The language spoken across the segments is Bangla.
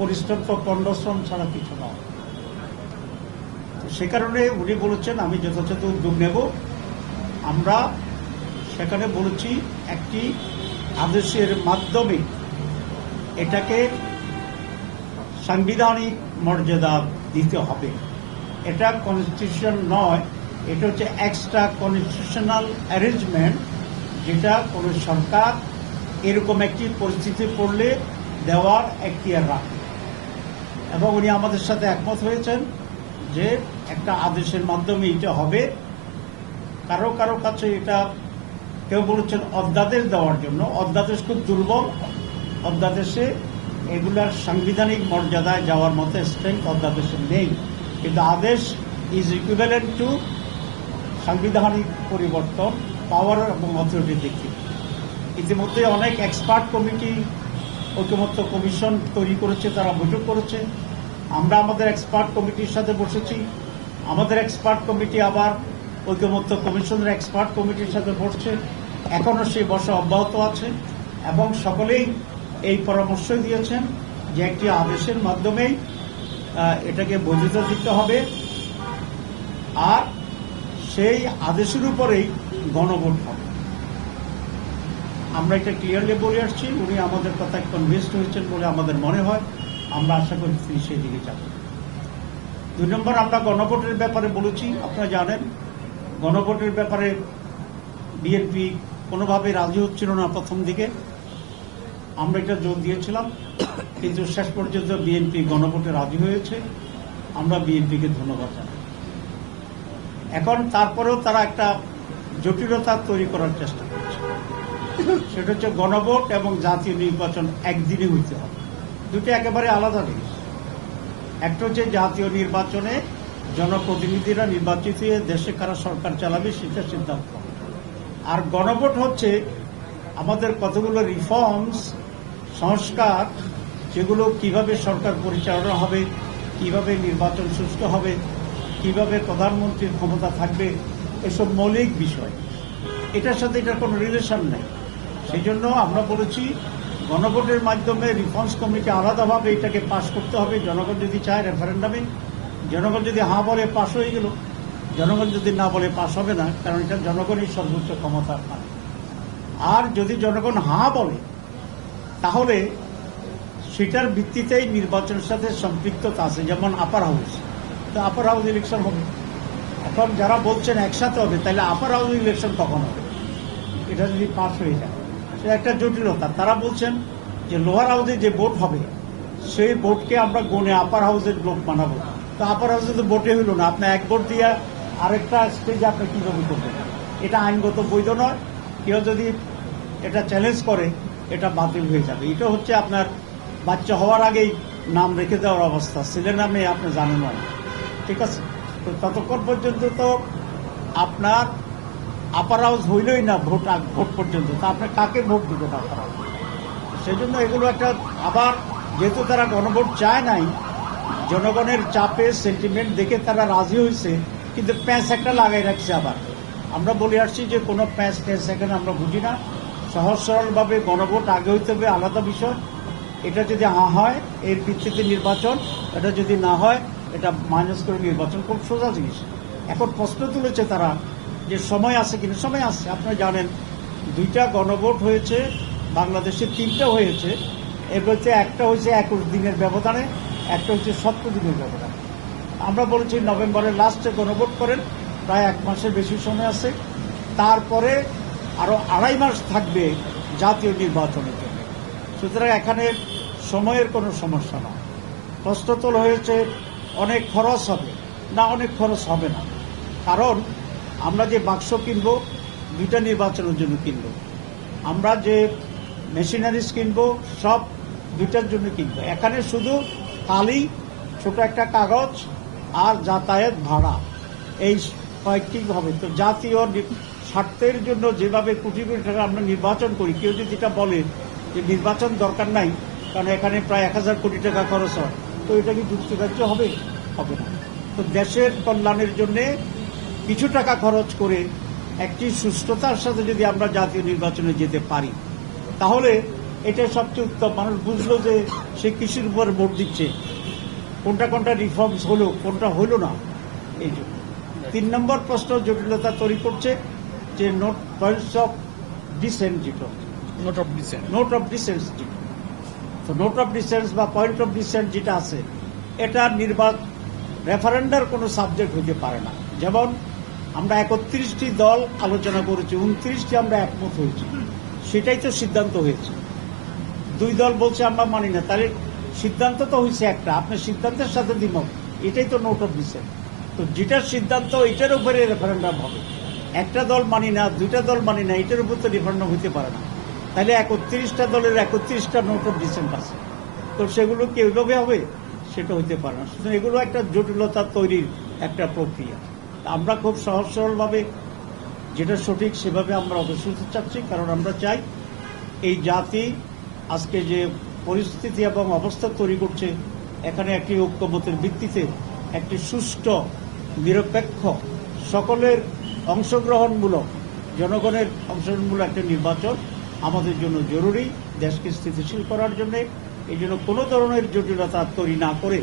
পরিশ্রম তো পণ্ডশ্রম ছাড়া কিছু নয়। সে কারণে উনি বলেছেন আমি যথাযথ উদ্যোগ নেব। আমরা সেখানে বলেছি একটি আদেশের মাধ্যমে এটাকে সাংবিধানিক মর্যাদা দিতে হবে। এটা কনস্টিটিউশন নয়, এটা হচ্ছে এক্সট্রা কনস্টিটিউশনাল অ্যারেঞ্জমেন্ট, যেটা কোনো সরকার এরকম একটি পরিস্থিতি পড়লে দেওয়ার এখতিয়ার রাখে। এবং উনি আমাদের সাথে একমত হয়েছেন যে একটা আদেশের মাধ্যমে এটা হবে। কারো কারো কাছে এটা কেউ বলেছেন অধ্যাদেশ দেওয়ার জন্য। অধ্যাদেশ খুব দুর্বল। অধ্যাদেশে এগুলার সাংবিধানিক মর্যাদায় যাওয়ার মতো স্ট্রেংথ অধ্যাদেশে নেই। কিন্তু আদেশ ইজ ইকুইভ্যালেন্ট টু সাংবিধানিক পরিবর্তন, পাওয়ার এবং অথরিটির দিক থেকে। ইতিমধ্যে অনেক এক্সপার্ট কমিটি, ঐকমত্য কমিশন তৈরি করেছে, তারা বৈঠক করেছে। আমরা আমাদের এক্সপার্ট কমিটির সাথে বসেছি। আমাদের এক্সপার্ট কমিটি আবার ঐকমত্য কমিশনের এক্সপার্ট কমিটির সাথে বসছে। এখনও সেই বসা অব্যাহত আছে এবং সকলেই এই পরামর্শই দিয়েছেন যে একটি আদেশের মাধ্যমেই এটাকে বৈধতা দিতে হবে, আর সেই আদেশের উপরেই গণভোট হবে। আমরা এটা ক্লিয়ারলি বলে আসছি। উনি আমাদের কথায় কনভিন্সড হয়েছেন বলে আমাদের মনে হয়। আমরা আশা করি তিনি সেই দিকে যাবেন। 2 নম্বর, আমরা গণভোটের ব্যাপারে বলেছি। আপনারা জানেন গণভোটের ব্যাপারে বিএনপি কোনোভাবে রাজি হচ্ছিল না প্রথম দিকে। আমরা এটা জোর দিয়েছিলাম, কিন্তু শেষ পর্যন্ত বিএনপি গণভোটে রাজি হয়েছে। আমরা বিএনপিকে ধন্যবাদ জানাই। এখন তারপরেও তারা একটা জটিলতা তৈরি করার চেষ্টা করছে। সেটা হচ্ছে গণভোট এবং জাতীয় নির্বাচন একদিনে হইতে হবে। দুটো একেবারে আলাদা জিনিস। একটা হচ্ছে জাতীয় নির্বাচনে জনপ্রতিনিধিরা নির্বাচিত হয়ে দেশে কারা সরকার চালাবে সেটা সিদ্ধান্ত, আর গণভোট হচ্ছে আমাদের কতগুলো রিফর্মস, সংস্কার, যেগুলো কিভাবে সরকার পরিচালনা হবে, কিভাবে নির্বাচন সুষ্ঠু হবে, কিভাবে প্রধানমন্ত্রীর ক্ষমতা থাকবে, এসব মৌলিক বিষয়। এটার সাথে এটার কোনো রিলেশন নেই। সেই জন্য আমরা বলেছি গণভোটের মাধ্যমে রিফর্মস কমিটি আলাদাভাবে এটাকে পাশ করতে হবে। জনগণ যদি চায় রেফারেন্ডামে, জনগণ যদি হ্যাঁ বলে পাশ হয়ে গেল, জনগণ যদি না বলে পাশ হবে না, কারণ এটা জনগণই সর্বোচ্চ ক্ষমতার পায়। আর যদি জনগণ হ্যাঁ বলে তাহলে সেটার ভিত্তিতেই নির্বাচনের সাথে সম্পৃক্ততা আছে। যেমন আপার হাউস, তো আপার হাউস ইলেকশন হবে। এখন যারা বলছেন একসাথে হবে, তাহলে আপার হাউস ইলেকশন কখন হবে? এটা যদি পাস হয়ে যায় সেটা একটা জটিলতা। তারা বলছেন যে লোয়ার হাউসে যে ভোট হবে সেই ভোটকে আমরা গণে আপার হাউসের লোক বানাবো। তো আপার হাউসে তো ভোটে হইল না, আপনি এক ভোট দিয়ে আরেকটা স্টেজে আপনি কীভাবে করবেন? এটা আইনগত বৈধ নয়। কেউ যদি এটা চ্যালেঞ্জ করে এটা বাতিল হয়ে যাবে। এটা হচ্ছে আপনার বাচ্চা হওয়ার আগেই নাম রেখে দেওয়ার অবস্থা। ছেলের নামে আপনি জানেন না, ঠিক আছে? তো ততক্ষণ পর্যন্ত তো আপনার আপার হাউস হইলই না ভোট পর্যন্ত, তা আপনি কাকে ভোট দিবেন আপার হাউস? সেই জন্য এগুলো একটা, আবার যেহেতু তারা গণভোট চায় নাই, জনগণের চাপে সেন্টিমেন্ট দেখে তারা রাজি হয়েছে, কিন্তু প্যাঁচ একটা লাগাই রাখছে। আবার আমরা বলে আসছি যে কোনো প্যাঁচ এখানে আমরা বুঝি না। সহজ সরলভাবে গণভোট আগে হইতে হবে, আলাদা বিষয়। এটা যদি হ্যাঁ হয় এর ভিত্তিতে নির্বাচন, এটা যদি না হয় এটা মাইনাস করে নির্বাচন, খুব সোজা জিনিস। এখন প্রশ্ন তুলেছে তারা যে সময় আছে কিনা। সময় আছে। আপনারা জানেন 2টা গণভোট হয়েছে বাংলাদেশে, 3টা হয়েছে। এর মধ্যে একটা হয়েছে 21 দিনের ব্যবধানে, একটা হচ্ছে 17 দিনের ব্যবধানে। আমরা বলেছি নভেম্বরের লাস্টে গণভোট করেন, প্রায় 1 মাসের বেশি সময় আছে। তারপরে আরও 2.5 মাস থাকবে জাতীয় নির্বাচনের জন্য। সুতরাং এখানে সময়ের কোনো সমস্যা না। প্রশ্ন তোলা হয়েছে অনেক খরচ হবে না, অনেক খরচ হবে না। কারণ আমরা যে বাক্স কিনব 2টা নির্বাচনের জন্য কিনব, আমরা যে মেশিনারিজ কিনব সব 2টার জন্য কিনব। এখানে শুধু খালি ছোট একটা কাগজ আর যাতায়াত ভাড়া, এই কয়েকটি হবে। তো জাতীয় স্বার্থের জন্য যেভাবে কোটি কোটি টাকা আমরা নির্বাচন করি, কেউ যদি এটা বলে যে নির্বাচন দরকার নাই কারণ এখানে প্রায় 1000 কোটি টাকা খরচ হয়, তো এটা কি যুক্তিগ্রাহ্য হবে? হবে না। তো দেশের কল্যাণের জন্যে কিছু টাকা খরচ করে একটি সুষ্ঠুতার সাথে যদি আমরা জাতীয় নির্বাচনে যেতে পারি, তাহলে এটাই সবচেয়ে উত্তম। মানুষ বুঝলো যে সে কৃষির উপর ভোট দিচ্ছে, কোনটা কোনটা রিফর্মস হলো, কোনটা হলো না। এই জন্য 3 নম্বর প্রশ্ন জটিলতা তৈরি করছে যে নোট পয়েন্টস অফ ডিসেন্ট, যেটা নোট অফ ডিসেন্ট যেটা, তো নোট অফ ডিসেন্স বা পয়েন্ট অফ ডিসেন্ট যেটা আছে, এটা রেফারেন্ডার কোনো সাবজেক্ট হতে পারে না। যেমন আমরা 31টি দল আলোচনা করেছি, 29টি আমরা একমত হয়েছি, সেটাই তো সিদ্ধান্ত হয়েছে। 2 দল বলছে আমরা মানি না, তাহলে সিদ্ধান্ত তো হয়েছে একটা, আপনার সিদ্ধান্তের সাথে দ্বিমত, এটাই তো নোট অফ ডিসেন্ট। তো যেটার সিদ্ধান্ত এটার উপরে রেফারেন্ডাম হবে। একটা দল মানি না, 2টা দল মানি না, এটার উপর তো রেফারেন্ডাম হইতে পারে না। তাহলে 31টা দলের 31টা নোট অফ ডিসেন্ট আছে, তো সেগুলো কি ওইভাবে হবে? সেটা হইতে পারে না। সুতরাং এগুলো একটা জটিলতা তৈরির একটা প্রক্রিয়া। আমরা খুব সহজ সরলভাবে যেটা সঠিক সেভাবে আমরা অগ্রসর হতে চাচ্ছি, কারণ আমরা চাই এই জাতি আজকে যে পরিস্থিতি এবং অবস্থা তৈরি করছে, এখানে একটি ঐক্যমতের ভিত্তিতে একটি সুষ্ঠু, নিরপেক্ষ, সকলের অংশগ্রহণমূলক, জনগণের অংশগ্রহণমূলক একটা নির্বাচন আমাদের জন্য জরুরি, দেশকে স্থিতিশীল করার জন্য। এই জন্য কোনো ধরনের জটিলতা তৈরি না করে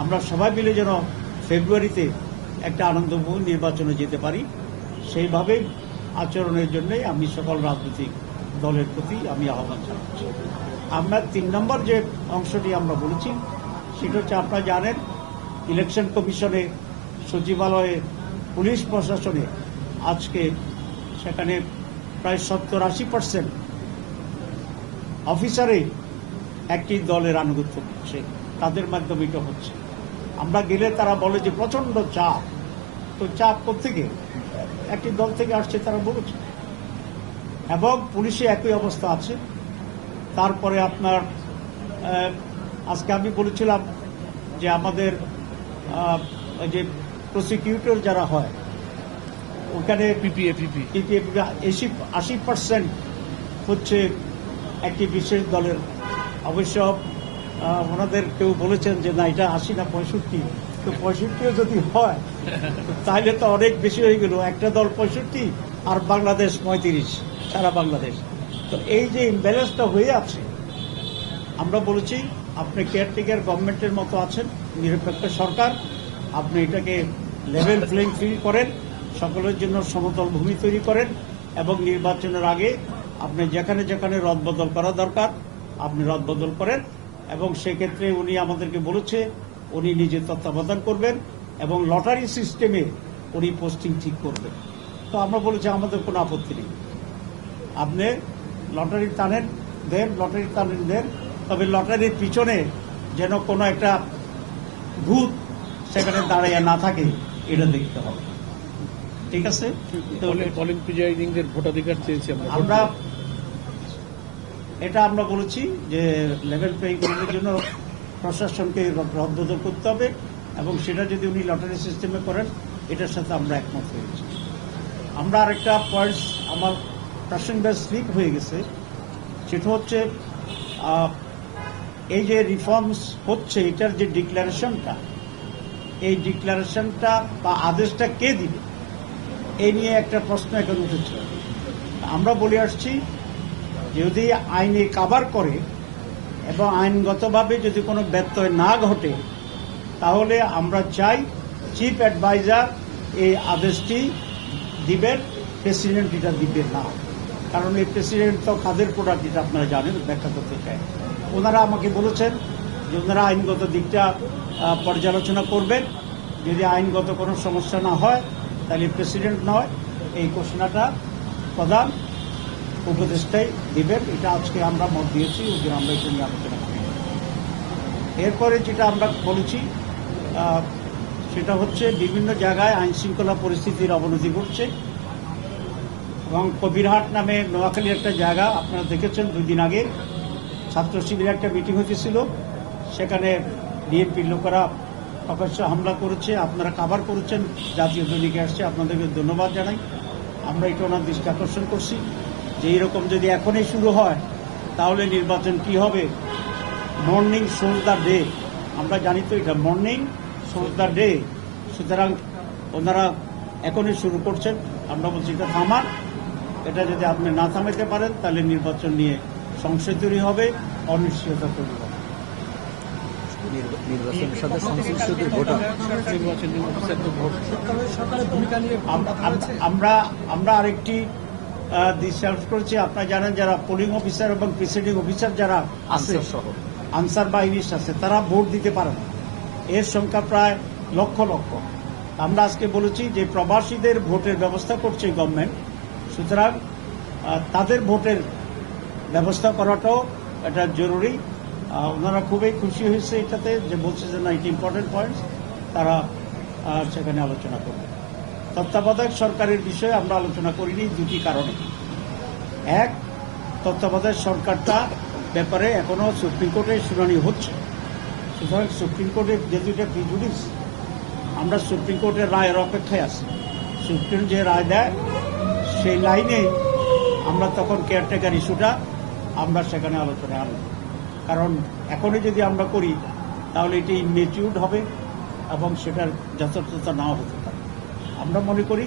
আমরা সবাই মিলে যেন ফেব্রুয়ারিতে একটা আনন্দময় নির্বাচনে যেতে পারি, সেইভাবেই আচরণের জন্য আমি সকল রাজনৈতিক দলের প্রতি আমি আহ্বান জানাচ্ছি। আমরা 3 নম্বর যে অংশটি আমরা বলেছি সেটা হচ্ছে, আপনারা জানেন ইলেকশন কমিশনে, সচিবালয়ে, পুলিশ প্রশাসনে আজকে সেখানে প্রায় 70-80% অফিসারে একটি দলের আনুগত্য করছে, তাদের মাধ্যমে এটা হচ্ছে। আমরা গেলে তারা বলে যে প্রচন্ড চাপ, তো চাপ কোত্থেকে? একটি দল থেকে আসছে তারা বলেছে। এবং পুলিশে একই অবস্থা আছে। তারপরে আপনার আজকে আমি বলেছিলাম যে আমাদের যে প্রসিকিউটর যারা হয় ওখানে পিপিএ 80% হচ্ছে একটি বিশেষ দলের। অবশ্য ওনাদের কেউ বলেছেন যে না, এটা 80 না 65, তো 65ও যদি হয় তাহলে তো অনেক বেশি হয়ে গেল। একটা দল 65 আর বাংলাদেশ 35, সারা বাংলাদেশ। তো এই যে ইমব্যালেন্সটা হয়ে আছে, আমরা বলেছি আপনি কেয়ারটেকার গভর্নমেন্টের মতো আছেন, নিরপেক্ষ সরকার, আপনি এটাকে লেভেল প্লেইং ফিল্ড করেন, সকলের জন্য সমতল ভূমি তৈরি করেন, এবং নির্বাচনের আগে আপনি যেখানে যেখানে রদবদল করা দরকার আপনি রদবদল করেন। এবং সেক্ষেত্রে উনি আমাদেরকে বলেছে উনি নিজে তত্ত্বাবধান করবেন এবং লটারি সিস্টেমে উনি পোস্টিং ঠিক করবেন। তো আমরা বলেছি আমাদের কোনো আপত্তি নেই, আপনি লটারি টানেন দেন, তবে লটারির পিছনে যেন কোনো একটা ভূত সেখানে দাঁড়িয়ে না থাকে, এটা দেখতে হবে। ঠিক আছে? পোলিং প্রিজাইডিংদের ভোটাধিকার চেয়েছি আমরা এটা আমরা বলেছি যে লেভেল প্লেইং ফিল্ডের জন্য প্রশাসনকে রদবদল করতে হবে, এবং সেটা যদি উনি লটারি সিস্টেমে করেন এটার সাথে আমরা একমত হয়েছি। আমরা আরেকটা পয়েন্টস আমার প্রাসঙ্গিক স্লিপ হয়ে গেছে, সেটা হচ্ছে এই যে রিফর্মস হচ্ছে এটার যে ডিক্লারেশনটা, এই ডিক্লারেশনটা বা আদেশটা কে দিবে এই নিয়ে একটা প্রশ্ন এখন উঠেছে। আমরা বলে আসছি যদি আইনে কাভার করে এবং আইনগতভাবে যদি কোনো ব্যত্যয় না ঘটে, তাহলে আমরা চাই চিফ অ্যাডভাইজার এই আদেশটি দিবেন, প্রেসিডেন্ট এটা দিবেন না। কারণ এই প্রেসিডেন্ট তো কাদের প্রোডাক্ট, এটা আপনারা জানেন, ব্যাখ্যা করতে চাই। ওনারা আমাকে বলেছেন যে ওনারা আইনগত দিকটা পর্যালোচনা করবেন, যদি আইনগত কোনো সমস্যা না হয় তাহলে প্রেসিডেন্ট নয়, এই ঘোষণাটা প্রধান উপদেষ্টাই দিবেন। এটা আজকে আমরা মত দিয়েছি, ওই জন্য আমরা এটা নিয়ে আলোচনা করি। এরপরে যেটা আমরা বলেছি সেটা হচ্ছে বিভিন্ন জায়গায় আইন শৃঙ্খলা পরিস্থিতির অবনতি ঘটছে, এবং কবিরহাট নামে নোয়াখালীর একটা জায়গা আপনারা দেখেছেন 2 দিন আগে ছাত্র শিবিরের একটা মিটিং হয়েছিল, সেখানে বিএনপির লোকেরা প্রকাশ্য হামলা করেছে, আপনারা কাভার করেছেন, জাতীয় দৈনিকে আসছে, আপনাদেরকে ধন্যবাদ জানাই। আমরা এটা ওনার দৃষ্টি আকর্ষণ করছি যে এইরকম যদি এখনই শুরু হয় তাহলে নির্বাচন কি হবে। মর্নিং শোজ দ্য ডে, আমরা জানি তো এটা মর্নিং শোজ দ্য ডে। সুতরাং ওনারা এখনই শুরু করছেন, আমরা বলছি এটা থামান, এটা যদি আপনি না থামাইতে পারেন তাহলে নির্বাচন নিয়ে সংশয় তৈরি হবে, অনিশ্চয়তা তৈরি হবে। নির্বাচনের সাথে সংশ্লিষ্টদের ভোটার নির্বাচনী অফিসারদের ভোট আমরা আরেকটি ডিসকাস করেছি। আপনারা জানেন যারা পোলিং অফিসার এবং প্রিসাইডিং অফিসার যারা আছে, সহ আনসার বাহিনীর আছে, তারা ভোট দিতে পারে না। এর সংখ্যা প্রায় লক্ষ লক্ষ। আমরা আজকে বলেছি যে প্রবাসীদের ভোটের ব্যবস্থা করছে গভর্নমেন্ট, সুতরাং তাদের ভোটের ব্যবস্থা করাটাও এটা জরুরি। ওনারা খুবই খুশি হয়েছে এটাতে, যে বলছে যে না, এটা ইম্পর্টেন্ট পয়েন্টস, তারা সেখানে আলোচনা করবে। তত্ত্বাবধায়ক সরকারের বিষয়ে আমরা আলোচনা করিনি দুটি কারণে। এক, তত্ত্বাবধায়ক সরকারটা ব্যাপারে এখনো সুপ্রিম কোর্টে শুনানি হচ্ছে, সুতরাং সুপ্রিম কোর্টের যে দুইটা প্রিজুডিস, আমরা সুপ্রিম কোর্টের রায়ের অপেক্ষায় আছি। সুপ্রিম যে রায় দেয় সেই লাইনে আমরা তখন কেয়ারটেকার ইস্যুটা আমরা সেখানে আলোচনায় আনব। কারণ এখনই যদি আমরা করি তাহলে এটি ইমেচিউরড হবে এবং সেটার যথার্থতা নাও হতে পারে। আমরা মনে করি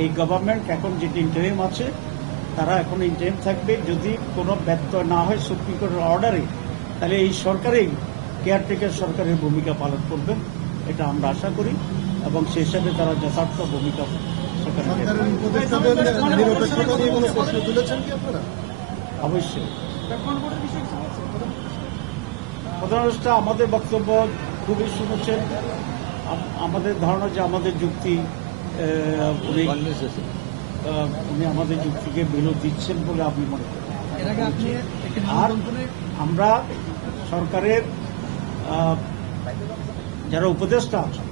এই গভর্নমেন্ট এখন যেটি ইন্টারিম আছে, তারা এখন ইন্টারিম থাকবে। যদি কোনো ব্যত্যয় না হয় সুপ্রিম কোর্টের অর্ডারে, তাহলে এই সরকারেই কেয়ারটেকার সরকারের ভূমিকা পালন করবে, এটা আমরা আশা করি, এবং সেই হিসাবে তারা যথার্থ ভূমিকা সেখানে অবশ্যই। প্রধানমন্ত্রী আমাদের বক্তব্য খুবই শুনেছেন। আমাদের ধারণা যে আমাদের যুক্তি উনি আমাদের যুক্তিকে বিরোধ দিচ্ছেন বলে আপনি মনে করেন। আর আমরা সরকারের যারা উপদেষ্টা আছে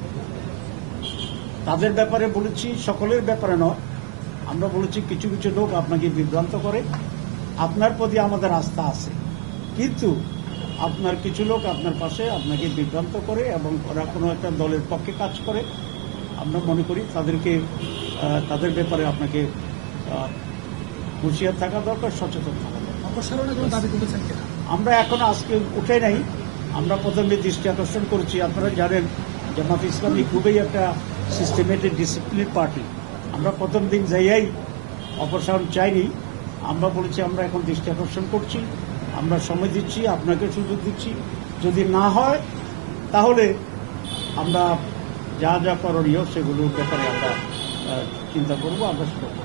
তাদের ব্যাপারে বলেছি, সকলের ব্যাপারে নয়। আমরা বলেছি কিছু কিছু লোক আপনাকে বিভ্রান্ত করে, আপনার প্রতি আমাদের আস্থা আছে, কিন্তু আপনার কিছু লোক আপনার পাশে আপনাকে বিভ্রান্ত করে এবং ওরা কোনো একটা দলের পক্ষে কাজ করে। আমরা মনে করি তাদের ব্যাপারে আপনাকে হুঁশিয়ার থাকা দরকার, সচেতন থাকা দরকার। আমরা এখন আজকে উঠে নাই, আমরা প্রথমে দৃষ্টি আকর্ষণ করেছি। আপনারা জানেন জামাত ইসলামী খুবই একটা সিস্টেমেটিক ডিসিপ্লিন পার্টি। আমরা প্রথম দিন যাইয়াই অপসারণ চাইনি। আমরা বলেছি আমরা এখন দৃষ্টি আকর্ষণ করছি, আমরা সময় দিচ্ছি, আপনাকে সুযোগ দিচ্ছি। যদি না হয় তাহলে আমরা যা যা করণীয় সেগুলোর ব্যাপারে আমরা চিন্তা করবো। আমরা সেটা করব।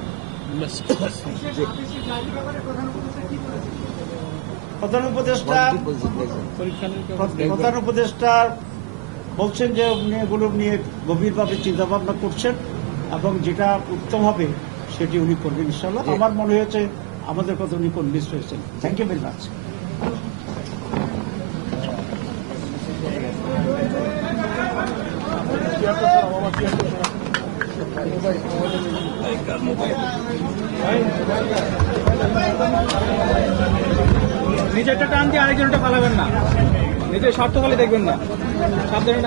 প্রধান উপদেষ্টা বলছেন যে উনি এগুলো নিয়ে গভীরভাবে চিন্তা ভাবনা করছেন এবং যেটা উত্তম হবে সেটি উনি করবেন ইনশাআল্লাহ। আমার মনে হয়েছে আমাদের কথা উনি কনভিন্স হয়েছেন। Thank you very much. নিজেরটা টান দিয়ে আরেকজনটা ফালাবেন না, নিজের স্বার্থ খালি দেখবেন না, সাবধানে